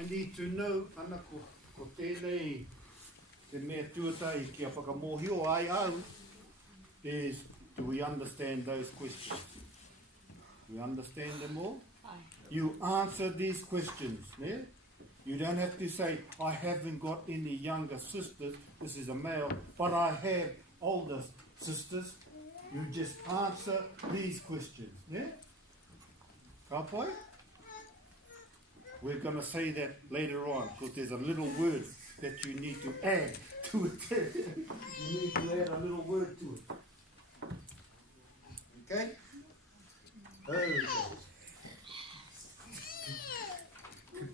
I need to know, ana ko tēnei te mea tuatai kia whakamohio ai au, is do we understand those questions? We understand them all? You answer these questions. Ne? You don't have to say, I haven't got any younger sisters, this is a male, but I have older sisters. You just answer these questions. Ne? Ka pai? We're going to say that later on, because there's a little word that you need to add to it. You need to add a little word to it. Okay? Okay.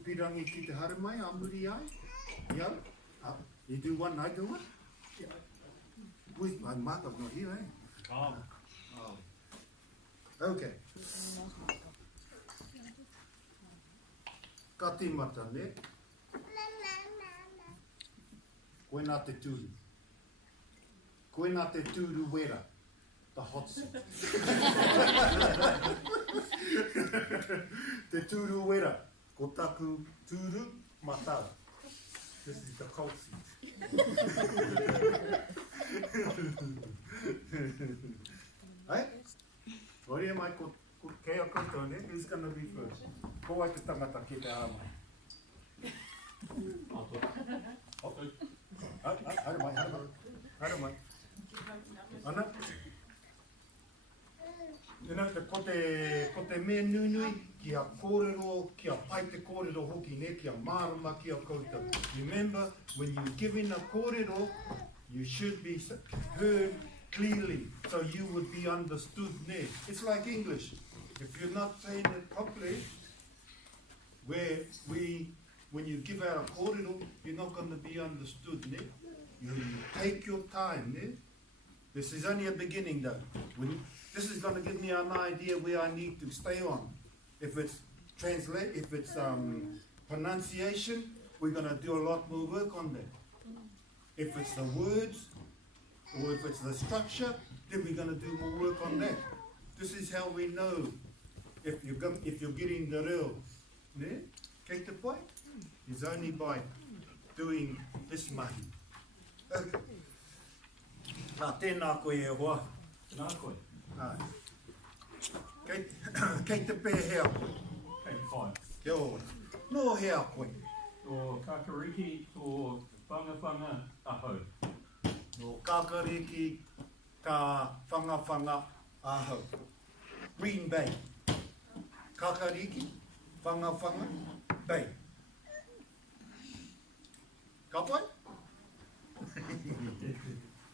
Pirangi ki te hara mai, amuri ai. Yeah? You do one, I do one? Yeah. Wait, my mother's not here, eh? Oh. Okay. Ka tīmata, ne? Koe nā te tūru. Koe nā te tūru wera. The hot seat. Te tūru wera. Ko taku tūru matawa. This is the cold seat. Hey? Ori mai ko kei a koutou, ne? Who's going to be first? Ko ai te tangata ki te ara mai. Haere mai. Ana? Ko te mea nunui, kia kōrero, kia pai te kōrero hoki, ne? Kia marama ki a koutou. Remember, when you're giving a kōrero, you should be heard clearly, so you would be understood. Ne? It's like English. If you're not saying it properly, when you give out a kōrero, you're not going to be understood. Ne? You take your time. Ne? This is only a beginning, though. This is going to give me an idea where I need to stay on. If it's pronunciation, we're going to do a lot more work on that. If it's the words, or if it's the structure, then we're going to do more work on that. This is how we know if you're getting the real. Ne? Kei te pai? It's only by doing this mahi. Okay. Nā tēnā koe e hoa. Nā koe. Kei te pē hea koe. Kei whai. Kia ora. No hea koe. Tō kakariki, tō whangawhanga ahau. No kakariki, ka whangawhanga ahau. Green Bay. Kakariki, whangawhanga, Bay. Ka pai?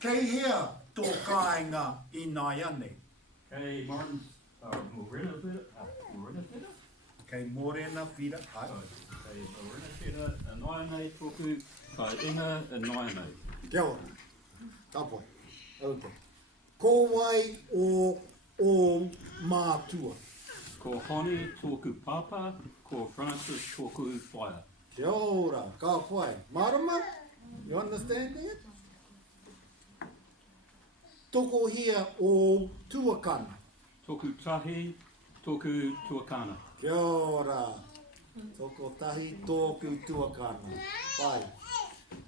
Kei hea tō kāinga I nai ane. Kei Martin's Morena Whita. Kei Morena Whita. Kei Morena Whita, a nai nei tōku, kai inga a nai nei. Kia ora. Ka pai. Okay. Ko wai o mātua. Ko Honi tōku papa, ko Francis tōku whaia. Kia ora. Ka pai. Marama? You understanding it? Toko hia o tuakana. Tōku tahi, tōku tuakana. Kia ora. Toko tahi, tōku tuakana. Pai.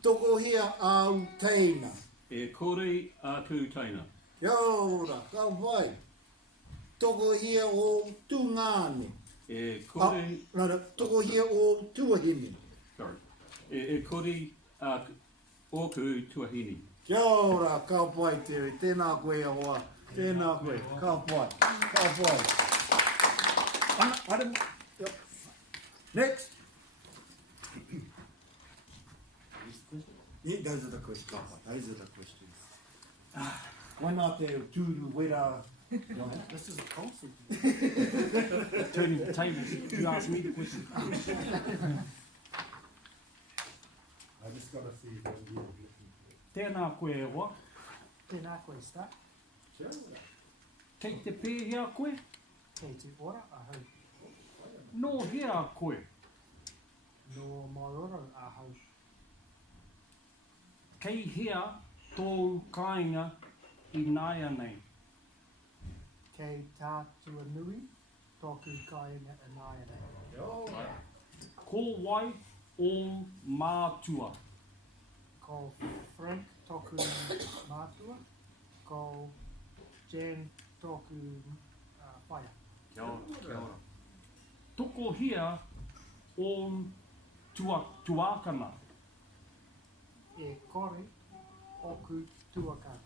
Toko hia au teina. E kore atu teina. Kia ora. Ka pai. Toko hia o tungane. E kore... Toko hia o tuahini. Sorry. E kore oku tuahini. Kia ora, ka pai Terry, tēnā koe a hoa, tēnā koe, ka pai, ka pai. Ana, yep. Next. Yeah, those are the questions, ka pai, those are the questions. Why not te tūru wera? This is a concept. Turning the tables. You asked me the question. I just got to see if I'm really looking. Tēnā koe e wa. Tēnā koe sta. Kia ora. Kei te pēhea koe. Kei te ora ahau. No hea koe. No maoro ahau. Kei hea tō kāinga I nai anei. Kei tātua nui, tōku kāinga I nai anei. Kia ora. Ko wai o mātua. Ko Frank toku mātua. Ko Jen toku whaia. Kia ora, kia ora. Toko hia o tuakana. E kore oku tuakana.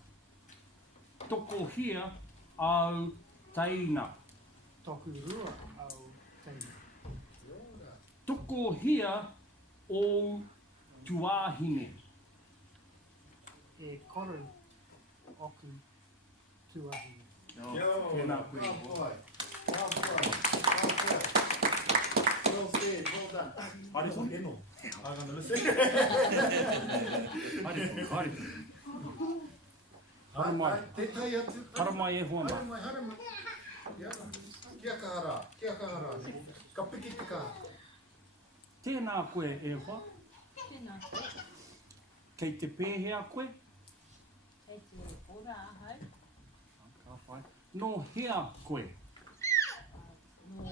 Toko hia au taina. Toku rua au teina. Toko hia o tuahine. E kore oku tuahine. Tēnā koe. Well boy. Well boy. Well good. Well said. Well done. Haere koe, eno. I'm gonna listen. Haere koe, haere koe. Hara mai. Te tai atu. Hara mai e hoa Hara mai. mai, hara mai. Ia. Kia kahara. Kia kahara. Ka piki te ka. Tēnā koe e hoa. Tēnā koe. Kei te pēhea koe. Kei te ora ahau. Ka whai. No hea koe. No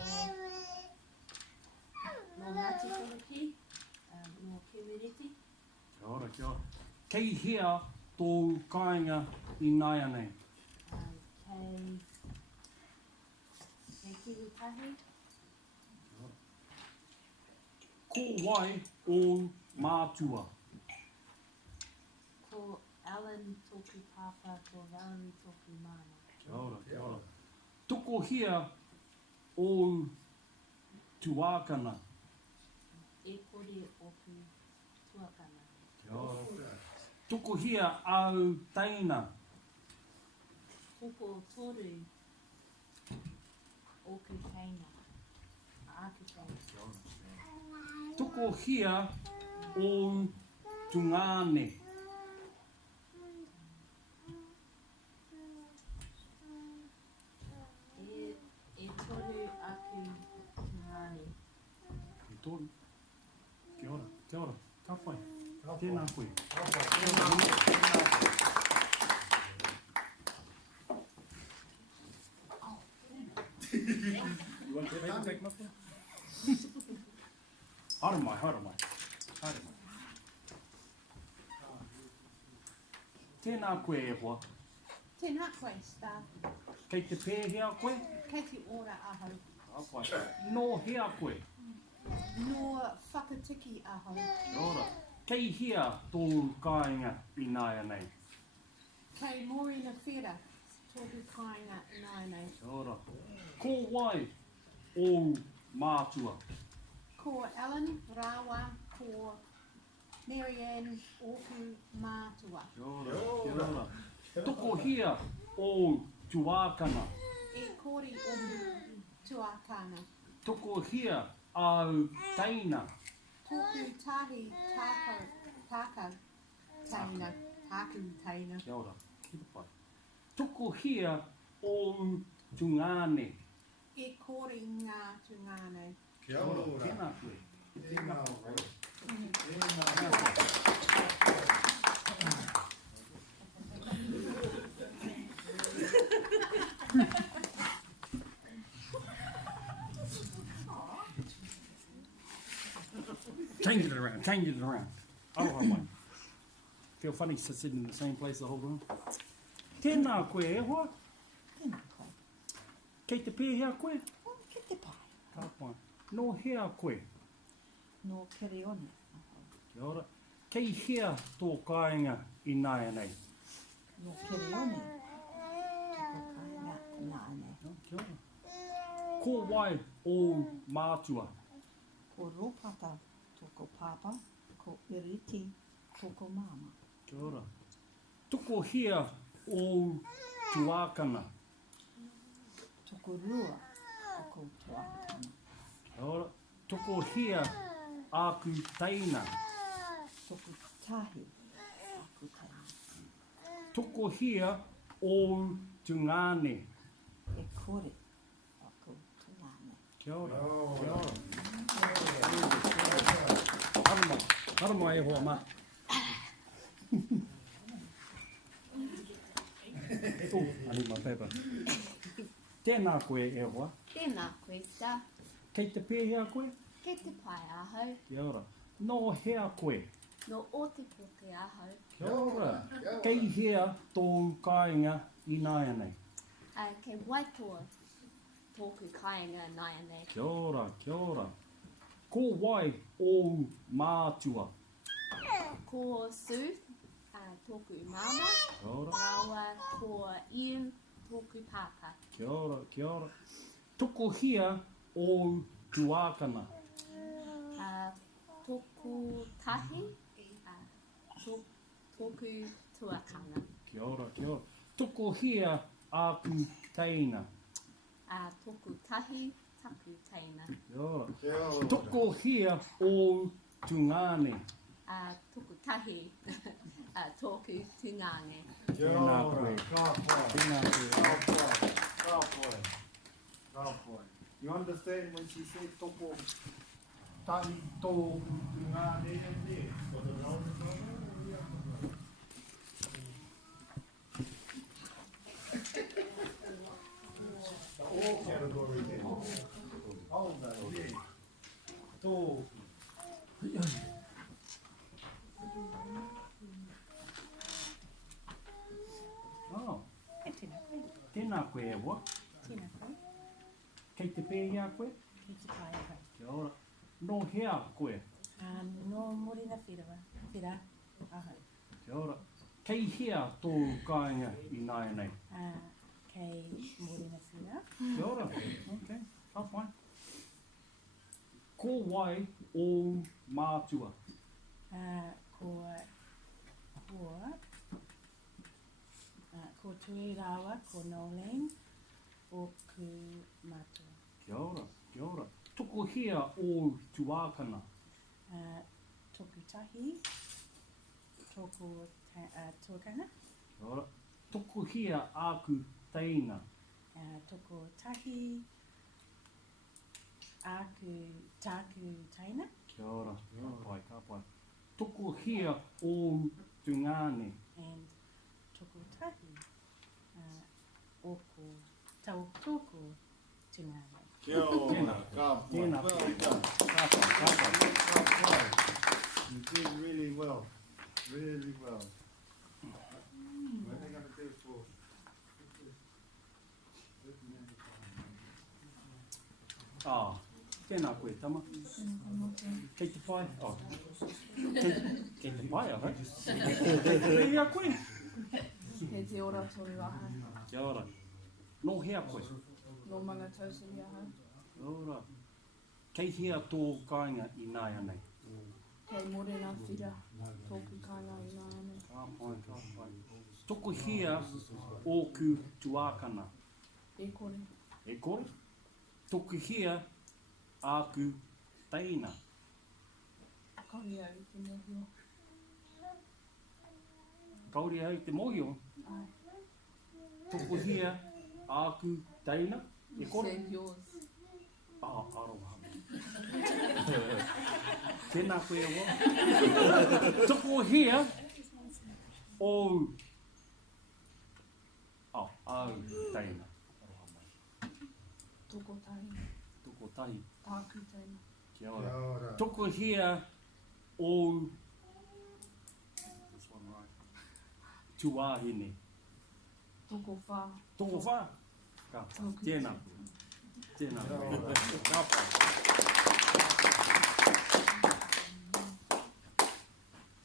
Ngāti Koroki, no Kemereti. Kia ora, kia ora. Kei hea tō kāinga I nai anei. Kei Kirutahi, Ko wai o mātua. ko Alan toku papa, ko Valerie toku mana. Kia ora, kia ora. Toko hia o tuākana. E kore oku tuakana. Kia ora. Toko hia au taina. Toko toru oku teina. Aku teina. Toko hia o tungane. E toru aku ngāne. I tōru. Kia ora, kia ora. Ka whai. Tēnā koe. You want to take my phone? Hara mai, hara mai. Hara mai. Tēnā koe e hoa. Tēnā koe, Star. Kei te pēhea koe. Kei te ora ahau. Ka whai. No hea koe. No whakatiki ahau. Kia ora. Kei hia tō kāinga I nai anei. Kei Morena Whira, tōku kāinga nānei. Kia ora. Ko wai o mātua. Ko Alan Rawa, ko Marianne Oku Mātua. Kia ora, kia ora. Toko hia o tuākana. E kore oku tuakana. Toko hia au taina. Tōku tahi taka taina. Taku taina. Kia ora, ki te pai. Toko hia o tungane. E kore ngā tungane. Kia ora. Tēnā koe. Tēnā koe. Tēnā koe. Change it around, change it around. Aroha mai. Feel funny sitting in the same place the whole room. Tēnā koe e hoa. Tēnā koe. Kei te pēhea koe. Ki te pai. Ka pai. No hea koe. No Kirione. Kia ora. Kei hea tō kāinga I nai anei. No Kirione. Ko kāinga nāne. Kia ora. Ko wai o mātua. Ko Ropata toko papa. Ko Iriti toko mama. Kia ora. Toko hia o tuākana. Toko rua toko tuakana. Kia ora. Toko hia aku taina. Toko tahi aku taina. Toko hia o tungane. E kore aku tungane. Kia ora. Kia ora. Hara mai. Hara mai e hoa ma. Oh, I need my paper. Tēnā koe e hoa. Tēnā koe, Star. Kei te pēhea koe. Kei te pai ahau. Kia ora. No hea koe. No o te po te ahau. Kia ora. Kei hea tō kāinga i nāia nei. Kei waitoa tōku kāinga nai anei. Kia ora, kia ora. Ko wai o mātua. Ko Sue, tōku mama. Kia ora, Rawa ko Ian, tōku pāpā. kia ora, kia ora. Toko hia o tuākana. Tōku tahi, tōku tuakana. Kia ora, kia ora. Toko hia aku teina. Tōku tahi, taku teina. Kia ora. Kia ora. Toko hia o tungane. Tōku tahi, tōku tungane. Kia Tēnā ora. koe. Ka pai. Tēnā koe. Ka pai. Ka pai. Ka pai. You understand when she said toko tahi tō ngā nene there? For the round of the all category there. All that, yeah. Tō. Oh, E tēnā koe. tēnā koe e wa. Tēnā koe. Kei te pēhia koe. Ki te pai koe. Kia ora. No hea koe. No morena whirawa. Whira. Ahau. Kia ora. Kei hea tō kāinga i nāia nei. Kei morena whira. Kia ora. Okay, ka pai. Ko wai o mātua. Ko tui rawa, ko Nolene, o ku matua. Kia ora, kia ora. Toko hea o tuākana. Tōku tahi, tōku tuakana, Kia ora. Toko hea aku teina. tōku tahi, tāku taina, Kia ora, ka pai, ka pai. Toko hea o tungane. and tōku tahi, oku, tōku tungane. Kia ora. Tēnā. Ka pai. Tēnā. Well done. Ka pai, ka pai. Ka pai. You did really well. Really well. What are they going to do for? Tēnā koe tama. Kei te pai. Kei te pai, ahai. Kei te rei a koe. He te ora toru aha. Kia ora. No hea koe. No manga tausiri aha. Kia ora. Kei hea tō kāinga i nāia nei. Kei morena whira, tōku kāinga i nā anei. Ka pai, ka pai. Toko hea o ku tuākana. E kore. E kore? Toko hea aku teina. Kauri au te mohio. Kauri au te mohio. Ai. Toko hea aku teina. E kore? Save yours. Aroha. Tēnā koe wa. Toko hea o au teina. Aroha mai. Toko tahi, Toko tahi. tāku teina. Kia Kia ora. ora. Toko hea o this one right. Tuāhine. Toko whā. Toko whā. Ka pai. Tēnā koe. Tēnā koe. Ka pai.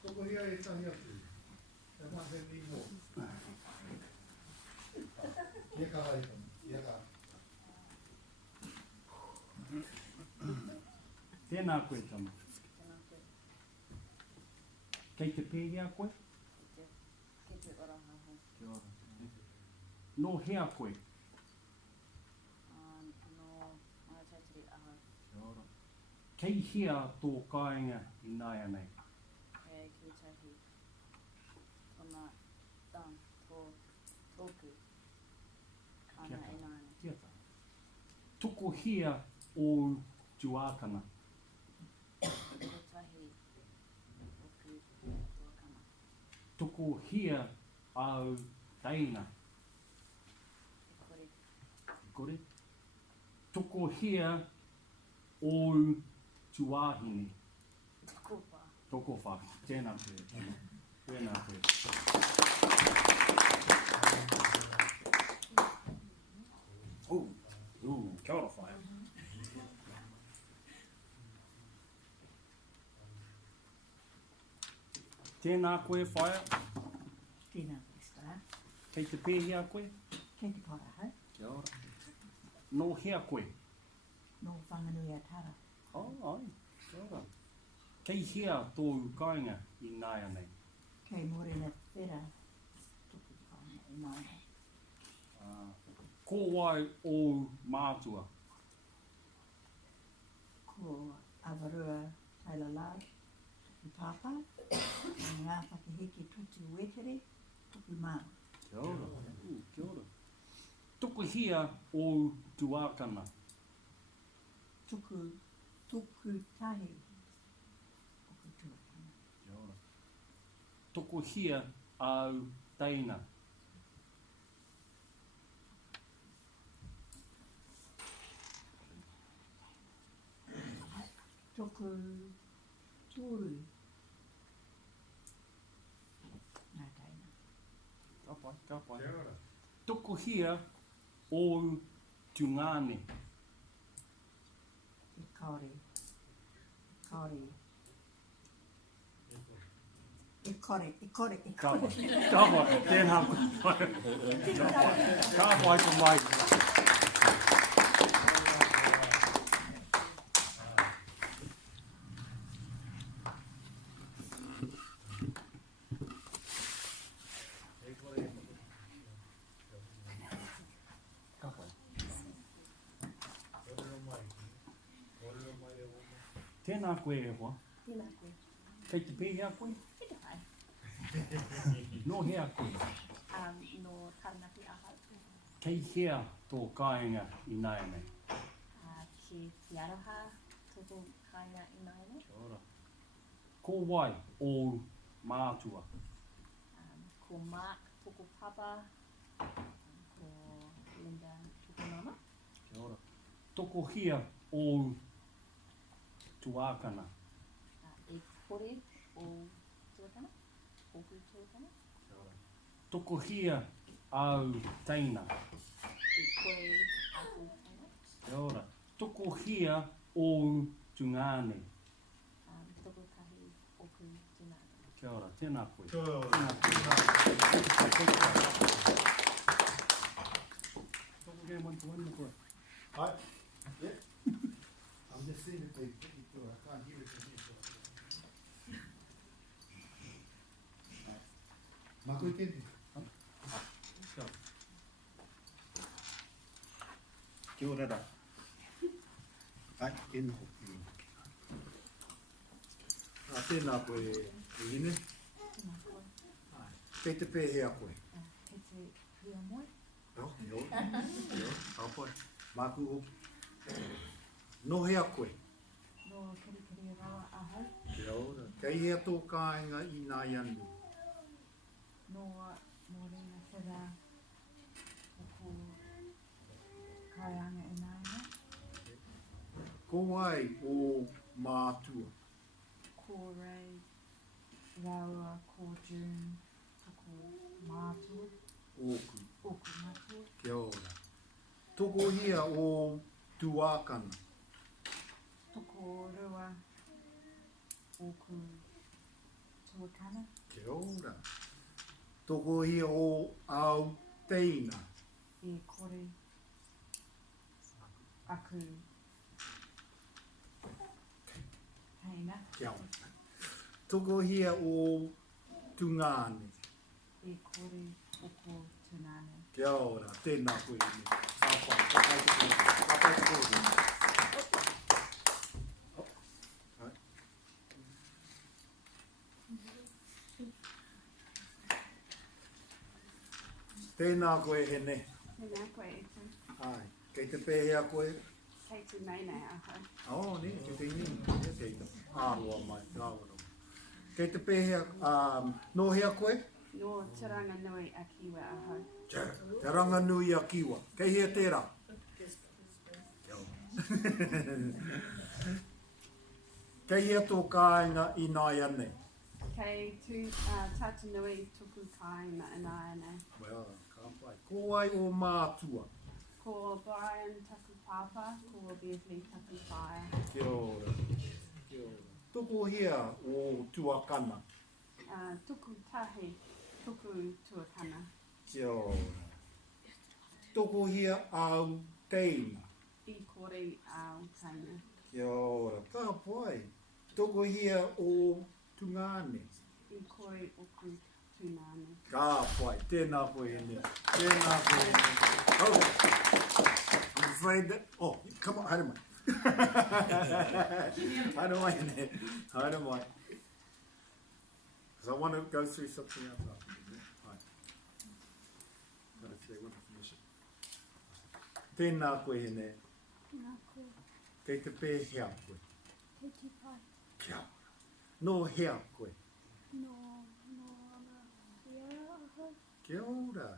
Toko hea e tahi atu. E mahe ni mō. Kia ka haikam. Kia ka. Tēnā koe tama. Tēnā koe. Kei te pēhea koe. Ki te ora haha. Kia ora. No hea koe. No manga tautiri aha. Kia ora. Kei hea tō kāinga i nāia nei. E ki tahi. Tōna tōku. Kāna Kia e nāne. Kia tā. Toko hea o tuākana. Ko tahi oku tuakana. Toko hea au teina. E kore. Kore? Toko hea o tuāhine. Toko Toko whaki. Tēnā koe. Tēnā koe. Kia ora whaia. Tēnā koe whaia. Tēnā koe star. Kei te pēhea koe. Kei te parahau. Kia ora. No hea koe. No whanganui a tara. Ai. Kia ora. Kei hea tō kāinga I nāia nei. Kei morena whera. Tuku kāinga I nāia. Ko wai o mātua. Ko awarua taila lai. Tuku pāpā. Ngā whakaheke tutu wetere. Tuku māu. Kia ora. Kia ora. Tuku hea o tuākana. Tuku tahi. Tuku tuakana. Kia ora. Tuku hea au teina. Tuku tūru. Nā taina. Ka pai, ka pai. Tuku hea o tungane. E kaore. Kaore. E kore. Ka pai. Ka pai. Tēnā koe. Ka pai ko mai. Tēnā koe e hoa. Tēnā koe. Kei te pēhea koe. Kei te whai. No hea koe. No taranaki ahau. Kei hea tō kāinga I nāia nei. Ke te aroha, tōku kāinga I nāia nei. Kia ora. Ko wai o mātua. Ko Mark, tōku papa. Ko Linda, tōku mama. Kia ora. Toko hea o tuākana. E kore o tuatana. Oku tuatana. Kia ora. Toko hea au teina. E kore aku taina. Kia ora. Toko hea o tungane. Tōku kahi oku tūnana. Kia ora. Tēnā koe. Kia ora. Toko hea one to one na koe. Hi. Yeah. I'm just seeing if they get it through. I can't hear it from here. Mā koe tēnei. Kia ora rā. Ai, e noho. Tēnā koe e ine. Tēnā koe. Kei te pēhea koe. Kei te hia moe. Yo. Apai. Māku hoki. No hea koe. No kirikiri rawa ahau. Kia ora. Kei hea tō kāinga I nā ianu. No morena whera oku kaianga I nāia. Ko wai o mātua. Ko rei, raua, ko June, toko mātua, Oku. oku mātua. Kia ora. Toko hia o tuākana. Toko rua, oku tuakana. Kia ora. Toko hia o au teina. E kore, aku, teina. Kia ora. Toko hia o tungane. E kore, oku tūnane. Kia ora. Tēnā koe ine. Apai. Apai te koe. Apai te koe. Tēnā koe he ne. Tēnā koe e tū. Ai. Kei te pēhea koe. Kei tū nei nei ahau. Oh, ne. Kei te ini. Kei te āroa mai. Tāwara. Kei te pēhea. No hea koe. No tiranga nui a kiwa ahau. Te ranga nui a kiwa. Kei hea tērā. Kei hea tō kāinga i nāia nei. Kei tū tata nui tuku kāinga and ānei. Well, ka pai. Ko ai o mātua. Ko Brian taku papa, ko Beverly taku whaia. Kia ora. Kia ora. Toko hea o tuakana. Tuku tahi, tuku tuakana. Kia ora. Toko hea au teina. I kore au taina. Kia ora. Ka pai. Toko hea o tungane. I kore oku tūnane. Ka pai. Tēnā koe ene. Tēnā koe ene. Oh. I'm afraid that... Oh, come on. Haere mai. Haere mai ene. Haere mai. Because I want to go through something else. Right. But if they want to finish it. Tēnā koe ene. Nā koe, Kei te pē hea koe. kei te pai, Kia ora. No hea koe. no ana whia aha, Kia ora.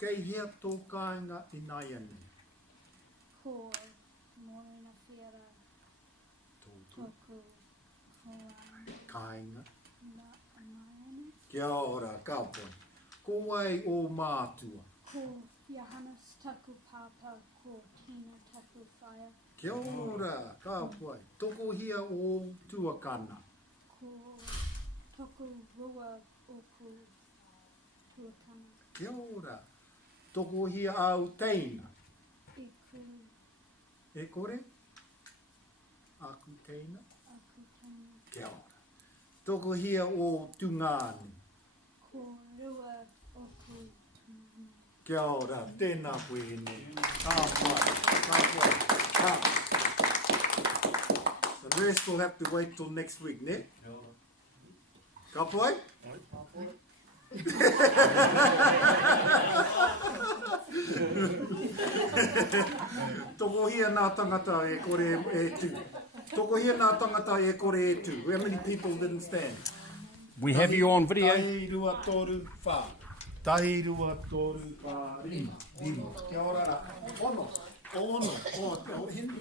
Kei hea tō kāinga i nāia nei. ko morena whiara tōku hoang Kāinga. na anaiana, Kia ora. Ka pai. Ko ai o mātua. ko Johannes taku papa, ko Tina taku whaia, Kia ora. Ka pai. Toko hea o tuakana. ko toku rua oku tuakana, Kia ora. Toko hea au teina. i ku E kore? Aku teina. aku taina, Kia ora. Toko hea o tungane. ko rua oku tūna. Kia ora. Tēnā koe ene. Ka pai. Ka pai. Ka. The rest will have to wait till next week, ne? Ka pai? Toko hia nā tangata e kore e tū. Toko hia nā tangata e kore e tū. How many people didn't stand? We have you on video. Tahi rua toru whā. Tahi rua toru whā rima. Rima. Kia ora rā. Ono. Ono. O hindi.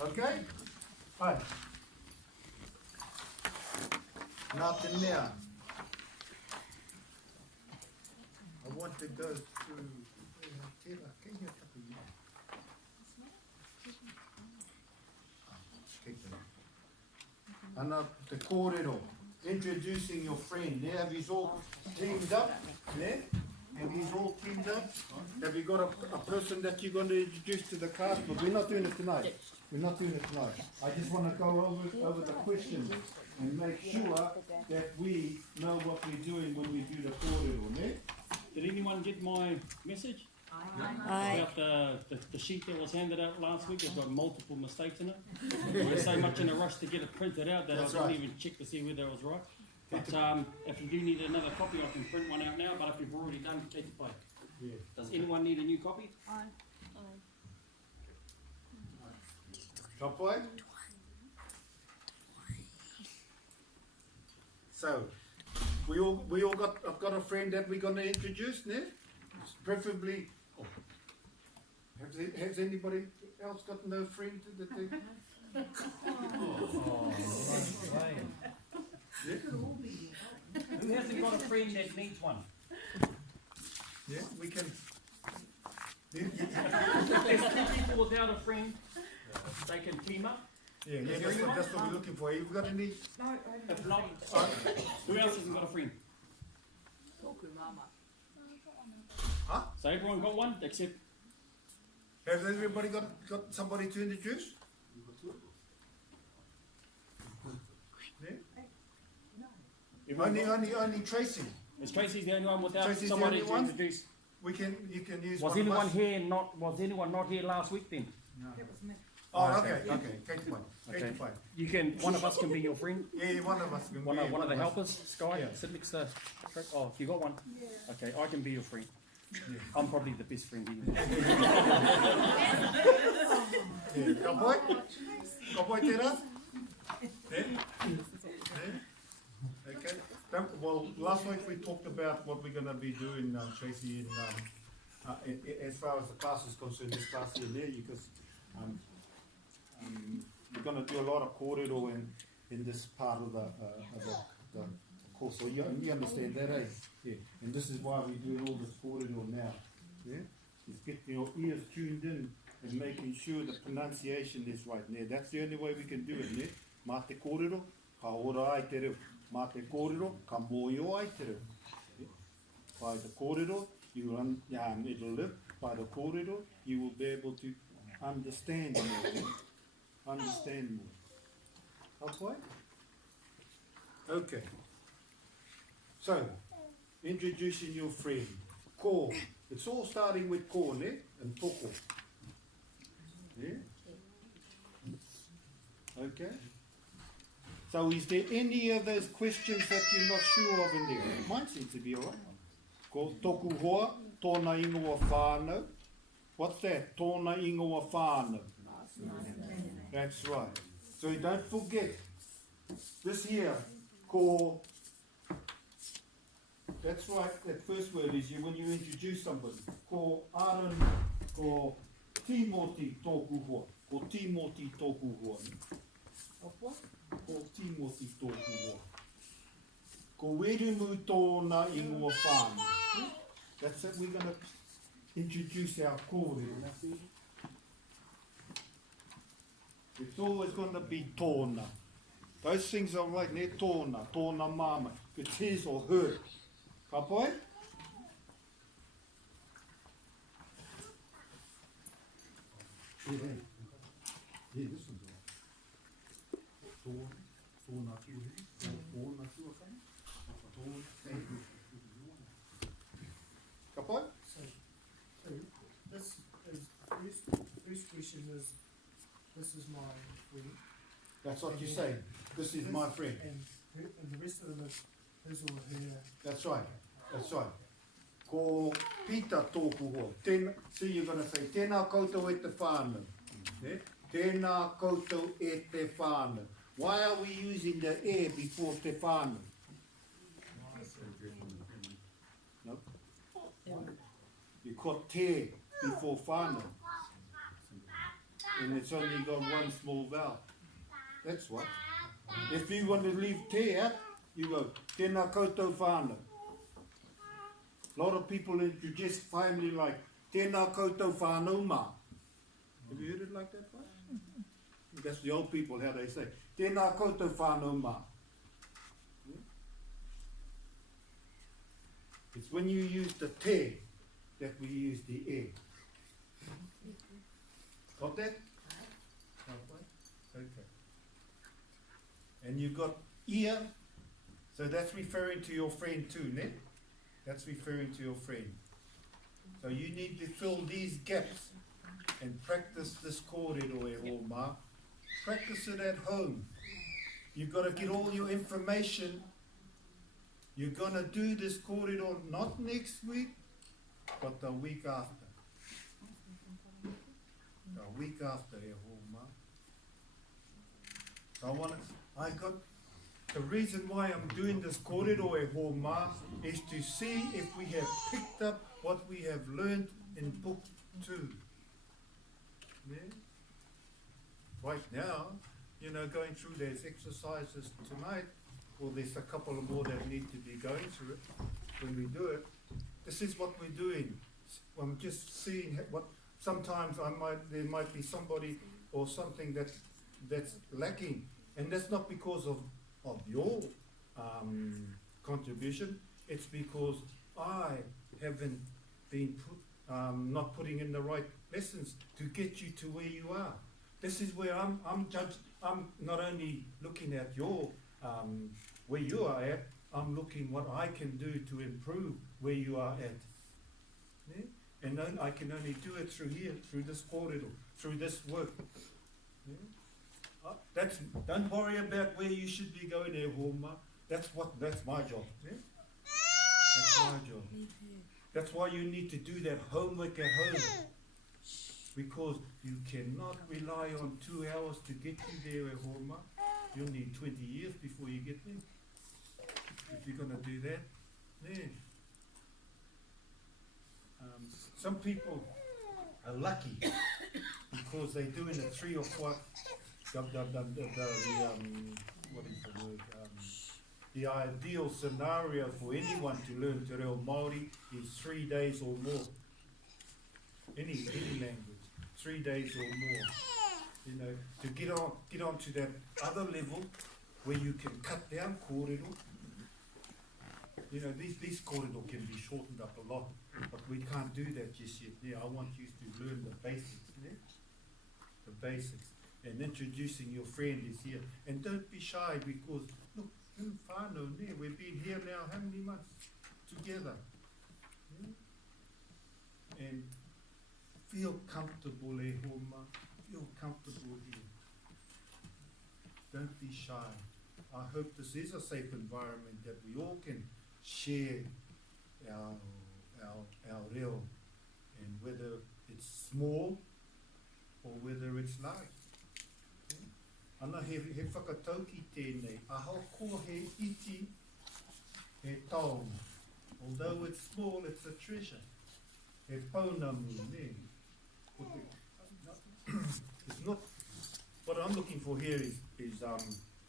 Okay? Hai. Nā te mea. I want to go through... Tērā, kei hea taku mai. Kei te. Ana te kōrero. Introducing your friend. Yeah, have you all teamed up? Yeah? Have you all teamed up? Have you got a person that you're going to introduce to the class? But we're not doing it tonight. We're not doing it tonight. I just want to go over the questions and make sure that we know what we're doing when we do the kōrero. Yeah? Did anyone get my message? Ai. About the sheet that was handed out last week? It's got multiple mistakes in it. We're so much in a rush to get it printed out that That's I didn't right. even check to see whether it was right. But if you do need another copy, I can print one out now, but if you've already done, take it away. Yeah. Does anyone need a new copy? Ka pai? So, we all got. I've got a friend that we're going to introduce, ne? Preferably. Has anybody else got no friend that they? Yeah? Who hasn't got a friend that needs one? Yeah, we can. If there's two people without a friend, they can team up. Yeah, that's what we're looking for. You've got any? If not, who else hasn't got a friend? Huh? So everyone got one, except Has everybody got somebody to introduce? Yeah? Only Tracy. is Tracy's the only one without Tracy's the somebody only to one? introduce? You can use Was one of anyone us. here not? Was anyone not here last week then? Oh, okay. Take one. Okay. Take one. You can. One of us can be your friend. Yeah, one of us. Can One be of the us. helpers. Sky, Yeah. sit next to. Oh, you got one. Okay, I can be your friend. I'm probably the best friend anyway. Yeah. Ka pai? Ka pai tērā? Okay. Well, last week we talked about what we're going to be doing, Tracy, as far as the class is concerned, this class here, there, because We're going to do a lot of kōrero in this part of the course. So you understand that, eh? Yeah. And this is why we're doing all this kōrero now. Yeah? It's getting your ears tuned in and making sure the pronunciation is right. Yeah? That's the only way we can do it. Yeah? Mā te kōrero, ka ora ai te reo. Mā te kōrero, ka mōio ai te reo. Yeah? By the kōrero, it'll live. By the kōrero, you will be able to understand more. Understand more. Okay? Okay. So, introducing your friend. Ko. It's all starting with ko, ne? And toko. Yeah? Okay? So, is there any of those questions that you're not sure of in there? Mine seems to be alright. Ko toku hoa, tōna ingoa whānau. What's that? Tōna ingoa whānau. That's right. So don't forget, this here, ko, that's right, that first word is when you introduce somebody. Ko aran, ko timoti tōku hoa. Ko timoti tōku hoa. Apa? Ko timoti tōku hoa. Ko werumu tōna ingoa whānau. That's it, we're going to introduce our kōrero. It's always going to be tōna. Those things are like ne tōna, tōna mama. It's his or her. Ka pai? Yeah, this one's all. Tōna tuahi. Tōna tuahi. Ka pai? So this is first question is, this is my friend. That's what you're saying. This is my friend. And the rest of them is his or her. That's right. That's right. Ko pita tōku hoa. See, you're going to say, tēnā koutou e te whānau. Ne? Tēnā koutou e te whānau. Why are we using the e before te whānau? No? You got te before whānau. And it's only got one small vowel. That's what. If you want to leave te out, you go, tēnā koutou whānau. A lot of people introduce family like, tēnā koutou whānau mā. Have you heard it like that? That's the old people, how they say, tēnā koutou whānau mā. It's when you use the te that we use the e. Got that? Okay. And you got ear, so that's referring to your friend too, ne? That's referring to your friend. So you need to fill these gaps and practice this kōrero e o mā. Practice it at home. You've got to get all your information. You're going to do this kōrero not next week, but the week after. The week after e o mā. So the reason why I'm doing this kōrero e ho mā is to see if we have picked up what we have learned in book 2. Yeah? Right now, going through those exercises tonight, well, there's a couple more that need to be going through it when we do it. This is what we're doing. I'm just seeing what sometimes there might be somebody or something that's lacking, and that's not because of your contribution. It's because I haven't been not putting in the right lessons to get you to where you are. This is where I'm not only looking at your where you are at, I'm looking what I can do to improve where you are at. Yeah? And then I can only do it through here, through this kōrero, through this work. Yeah? Don't worry about where you should be going there, Homa. That's my job. Yeah? That's my job. That's why you need to do that homework at home. Because you cannot rely on 2 hours to get you there, Homa. You'll need 20 years before you get there. If you're going to do that. Yeah. Some people are lucky because they're doing it 3 or what is the word? The ideal scenario for anyone to learn te reo Māori is 3 days or more. Any language, 3 days or more. You know, to get on to that other level where you can cut down kōrero. You know, these kōrero can be shortened up a lot, but we can't do that just yet. Yeah, I want you to learn the basics. Yeah? The basics. And introducing your friend is here. And don't be shy because, look, in whānau, we've been here now how many months together? Yeah? And feel comfortable, homa. Feel comfortable here. Don't be shy. I hope this is a safe environment that we all can share our reo, and whether it's small or whether it's large. Ana he whakatauki tēnei, aho ko he iti, he taonga. Although it's small, it's a treasure. He paunamu, ne. It's not, what I'm looking for here is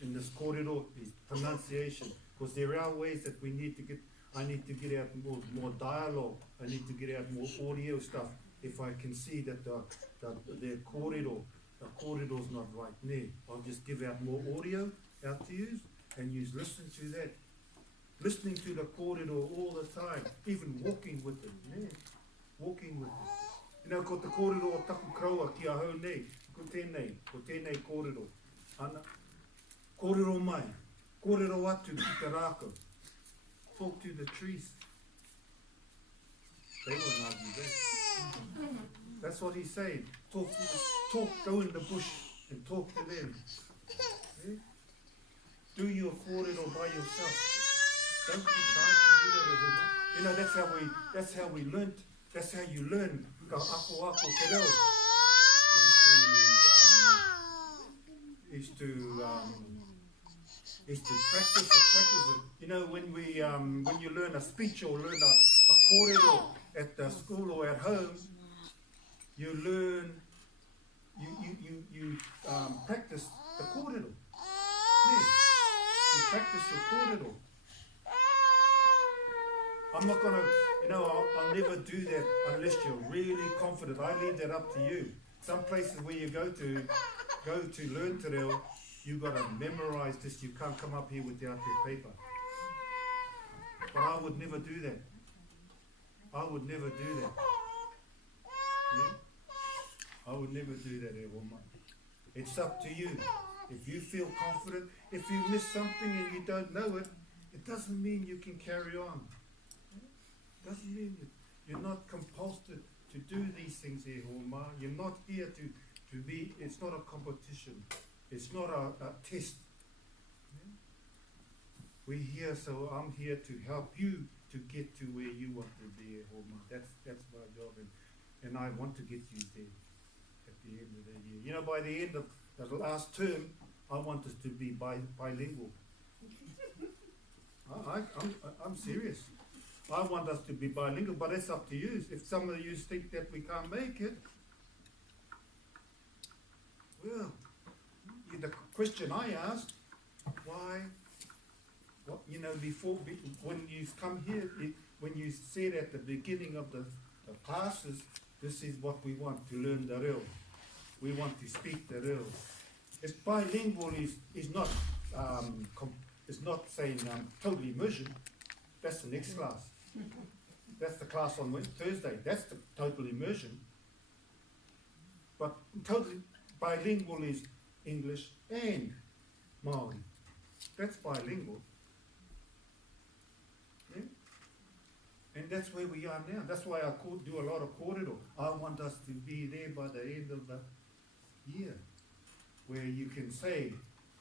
in this kōrero, is pronunciation. Because there are ways that we need to get, I need to get out more dialogue, I need to get out more audio stuff. If I can see that the kōrero's not right, ne, I'll just give out more audio out to you, and you listen to that. Listening to the kōrero all the time, even walking with it, ne, walking with it. You know, ko te kōrero o taku kraua ki a hau nei, ko tēnei kōrero. Ana, kōrero mai, kōrero atu ki te rākau. Talk to the trees. They won't argue that. That's what he's saying. Talk, go in the bush and talk to them. Yeah? Do your kōrero by yourself. Don't be shy to do that, everyone. You know, that's how we learnt. That's how you learn. Ka ako te reo is to practice it. You know, when you learn a speech or learn a kōrero at the school or at home, you learn, you practice the kōrero. Yeah. You practice your kōrero. I'm not going to, you know, I'll never do that unless you're really confident. I leave that up to you. Some places where you go to learn te reo, you've got to memorize this. You can't come up here without your paper. But I would never do that. I would never do that. Yeah? I would never do that, Ewa. It's up to you. If you feel confident, if you miss something and you don't know it, it doesn't mean you can carry on. It doesn't mean you're not compulsed to do these things, Ewa. You're not here to be, it's not a competition. It's not a test. Yeah? We're here, so I'm here to help you to get to where you want to be, Ewa. That's my job, and I want to get you there at the end of the year. You know, by the end of the last term, I want us to be bilingual. I'm serious. I want us to be bilingual, but it's up to you. If some of you think that we can't make it, well, the question I asked, why, what, you know, when you come here, when you said at the beginning of the classes, this is what we want, to learn the reo. We want to speak the reo. It's bilingual is not, it's not saying totally immersion. That's the next class. That's the class on Thursday. That's the total immersion. But totally bilingual is English and Māori. That's bilingual. Yeah? And that's where we are now. That's why I do a lot of kōrero. I want us to be there by the end of the year, where you can say,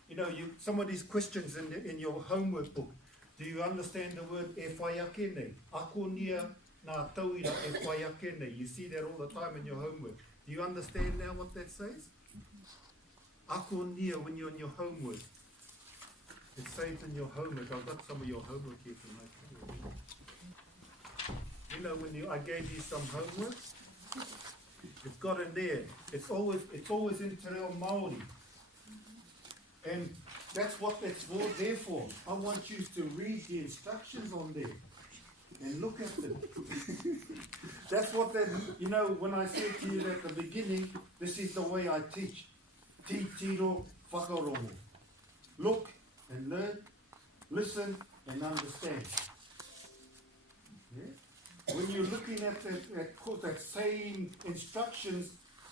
you know, some of these questions in your homework book. Do you understand the word e whaiakene? Ako nia nā tauira e whaiakene. You see that all the time in your homework. Do you understand now what that says? Ako nia when you're in your homework. It's saved in your homework. I've got some of your homework here tonight. You know, when I gave you some homework, it's got in there. It's always in te reo Māori. And that's what that's there for. I want you to read the instructions on there and look at them. That's what that, you know, when I said to you at the beginning, this is the way I teach. Tiro whakarongo. Look and learn, listen and understand. Yeah? When you're looking at that same instructions,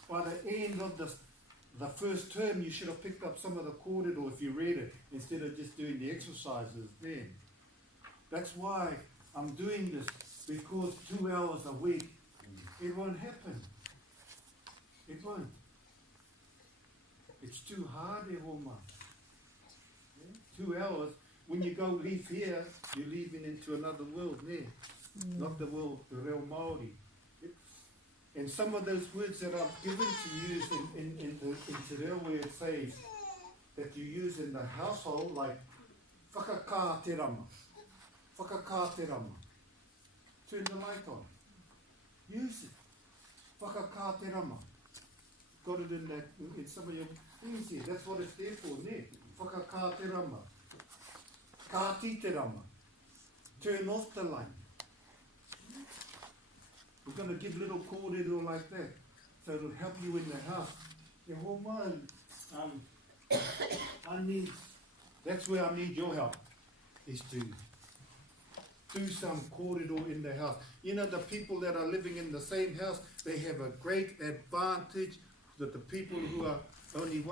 by the end of the first term, you should have picked up some of the kōrero if you read it, instead of just doing the exercises then. That's why I'm doing this, because 2 hours a week, it won't happen. It won't. It's too hard, Ehoma. Yeah? 2 hours, when you go leave here, you're leaving into another world there. Not the world, the real Māori. And some of those words that I've given to use in Te Reo, where it says that you use in the household, like whakakāterama. Whakakāterama. Turn the light on. Use it. Whakakāterama. Got it in some of your things here. That's what it's there for, ne? Whakakāterama. Kātiterama. Turn off the light. We're going to give little kōrero like that, so it'll help you in the house. Yeah, well, man, I need, that's where I need your help, is to do some kōrero in the house. You know, the people that are living in the same house, they have a great advantage that the people who are only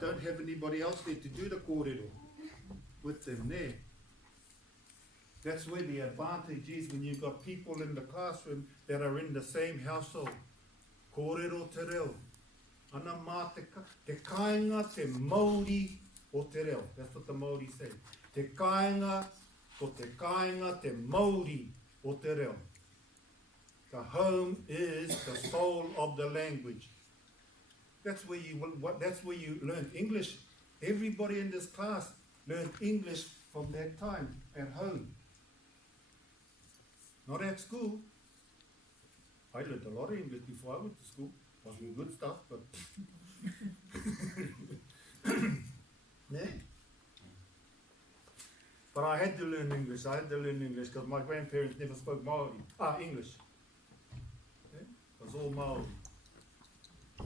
don't have anybody else there to do the kōrero with them there. That's where the advantage is when you've got people in the classroom that are in the same household. Kōrero te reo. Ana mā te kāinga te Māori o te reo. That's what the Māori say. Te kāinga o te kāinga te Māori o te reo. The home is the soul of the language. That's where you learn English. Everybody in this class learned English from that time at home. Not at school. I learned a lot of English before I went to school. Wasn't good stuff, but yeah. But I had to learn English. I had to learn English because my grandparents never spoke Māori. English. Yeah? It was all Māori.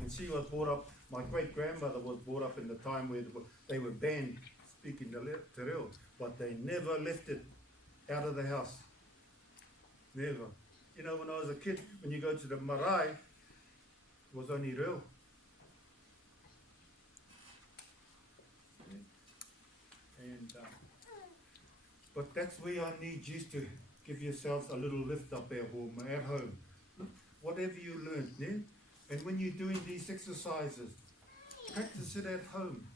And she was brought up, my great grandmother was brought up in the time where they were banned speaking te reo, but they never left it out of the house. Never. You know, when I was a kid, when you go to the marae, it was only reo. And, but that's where I need you to give yourselves a little lift up at home. Whatever you learned, yeah? And when you're doing these exercises, practice it at home.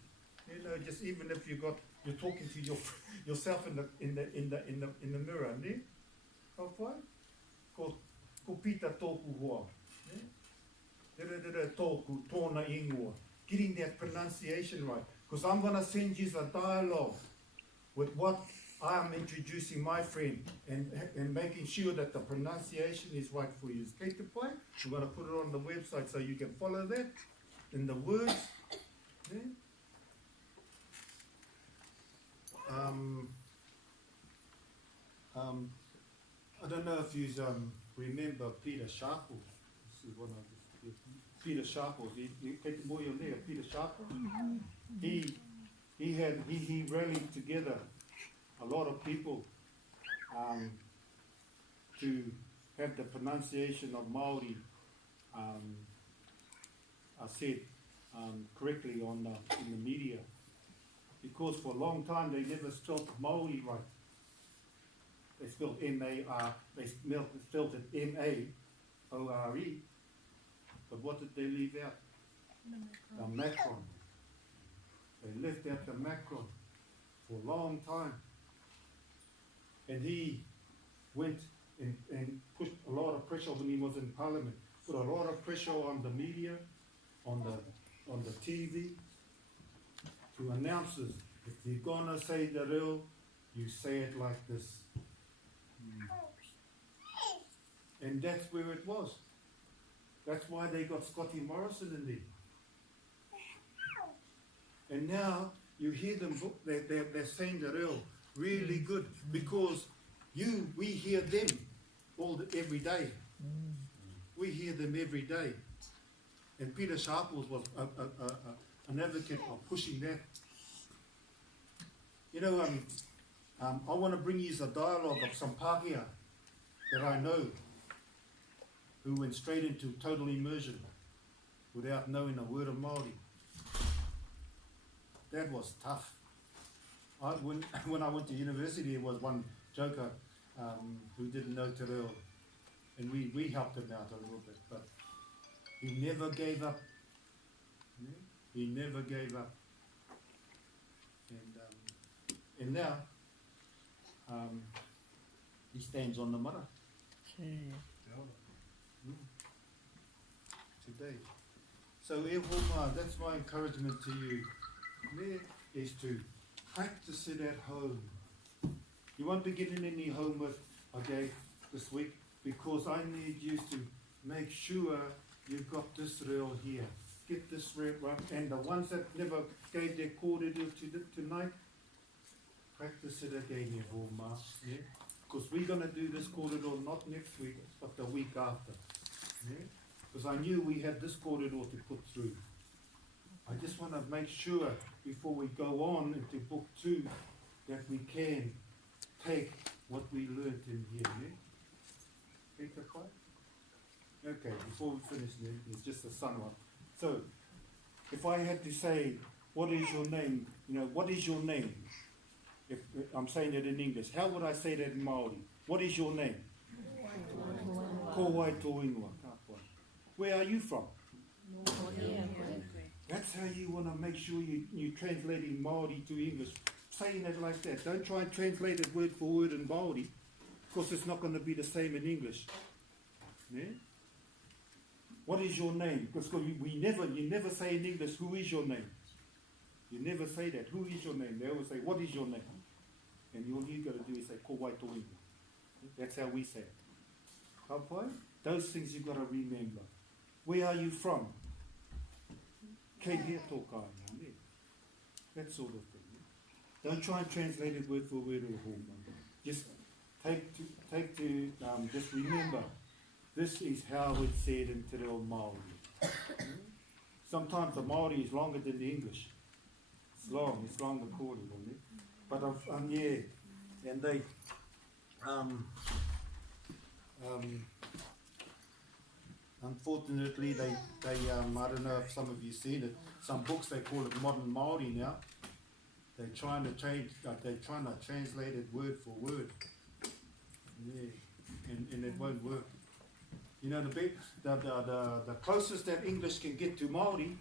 You know, just even if you're talking to yourself in the mirror, yeah? Kawhai? Ko pita tōku hoa. Tōku, tōna ingoa. Getting that pronunciation right. Because I'm going to send you a dialogue with what I'm introducing my friend and making sure that the pronunciation is right for you. Okay, te pai? I'm going to put it on the website so you can follow that in the words. Yeah? I don't know if you remember Peter Sharples. This is one of the Peter Sharples. Peter Sharples. He rallied together a lot of people to have the pronunciation of Māori said correctly in the media, because for a long time they never spelled Māori right. They spelled M-A-R, they spelled it M-A-O-R-E. But what did they leave out? The macron. They left out the macron for a long time. And he went and pushed a lot of pressure when he was in Parliament. Put a lot of pressure on the media, on the TV, to announcers. If you're gonna say the reo, you say it like this. And that's where it was. That's why they got Scotty Morrison in there. And now you hear them, they're saying the real really good because we hear them every day. We hear them every day. And Peter Sharples was an advocate of pushing that. You know, I want to bring you a dialogue of some Pākehā that I know who went straight into total immersion without knowing a word of Māori. That was tough. When I went to university, there was one joker who didn't know Te Reo, and we helped him out a little bit, but he never gave up. He never gave up. And now, he stands on the mara. Today. So that's my encouragement to you, is to practice it at home. You won't be getting any homework, okay, this week, because I need you to make sure you've got this reel here. Get this reel right, and the ones that never gave their kōrero tonight, practice it again, yeah? Because we're going to do this kōrero not next week, but the week after. Because I knew we had this kōrero to put through. I just want to make sure before we go on into book 2 that we can take what we learnt in here. Take the fight? Okay, before we finish, it's just a sun one. So, if I had to say, what is your name? You know, what is your name? If I'm saying it in English, how would I say that in Māori? What is your name? Ko wai tō ingoa. Where are you from? That's how you want to make sure you're translating Māori to English. Saying it like that. Don't try and translate it word for word in Māori, because it's not going to be the same in English. Yeah? What is your name? Because you never say in English, who is your name? You never say that. Who is your name? They always say, what is your name? And all you got to do is say, ko wai tō ingoa. That's how we say it. Kapai? Those things you've got to remember. Where are you from? Kei hea tō kāinga. That sort of thing. Don't try and translate it word for word or home. Just just remember, this is how it's said in Te Reo Māori. Sometimes the Māori is longer than the English. It's long the kōrero. But yeah, and they unfortunately they I don't know if some of you seen it. Some books they call it modern Māori now. They're trying to translate it word for word. Yeah, and it won't work. You know, the closest that English can get to Māori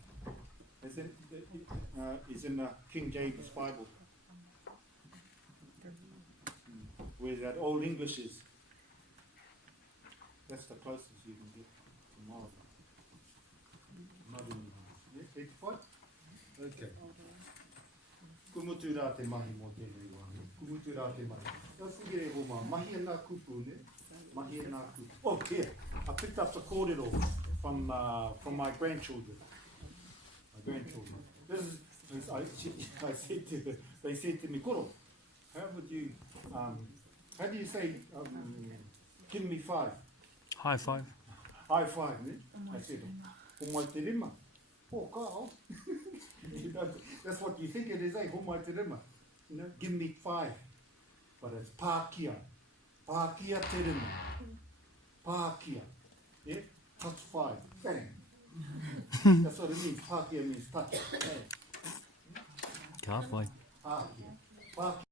is in the King James Bible, where that old English is. That's the closest you can get to Māori. Modern Māori. Yeah, take the fight? Okay. Kumutu rā te mahi mō tēnei wā. Kumutu rā te mahi. Ka whigere ho mā mahi nā kupu, ne? Mahi nā kupu. Oh, here. I picked up the kōrero from my grandchildren. This is, I said to them, they said to me, Koro, how do you say, give me 5? High five. High five, ne? I said, homai te rima. Oh, kao. You know, that's what you think it is, eh? Homai te rima. You know, give me 5. But it's Pākehā. Pākehā te rima. Pākehā. Yeah? Touch 5. Bang. That's what it means. Pākehā means touch. Ka wai. Pākehā. Pākehā.